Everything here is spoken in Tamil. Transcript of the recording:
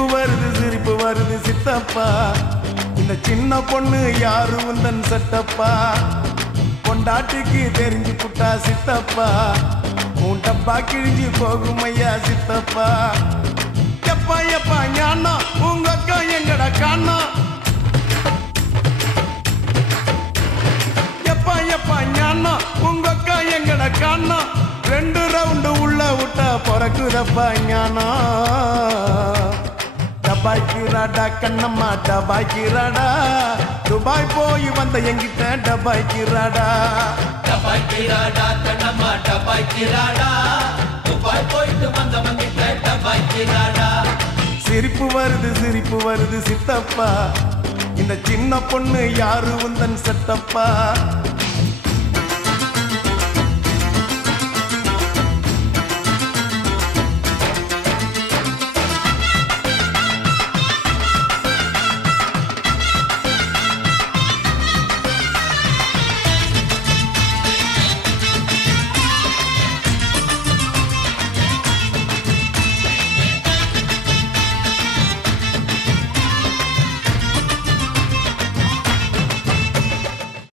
சிரிப்பு வருது சித்தப்பா இந்த சின்ன பொண்ணு யாரு உந்தன் சட்டப்பா பொண்டாட்டிக்கு தெரிஞ்சு புட்டா சித்தப்பா உன் டப்பா கிழிஞ்சு போகும் ஐயா சித்தப்பா எப்பா எப்பா ஞானா உங்க அக்கா எங்கடா காணா எப்பா எப்பா ஞானா உங்க அக்கா எங்கடா காணா 2 ரவுண்டு உள்ள விட்டா பிறக்குதப்பா ஞானா டபாய்க்கிறாடா கண்ணம்மா டபாய்க்கிறாடா துபாய் போய் வந்த எங்கிட்ட டபாய்க்கிறாடா டபாய்க்கிறாடா கண்ணம்மா டபாய்க்கிறாடா துபாய் போயிட்டு வந்தவங்கிட்ட டபாய்க்கிறாடா சிரிப்பு வருது சித்தப்பா இந்த சின்ன பொண்ணு யாரு உந்தன் சட்டப்பா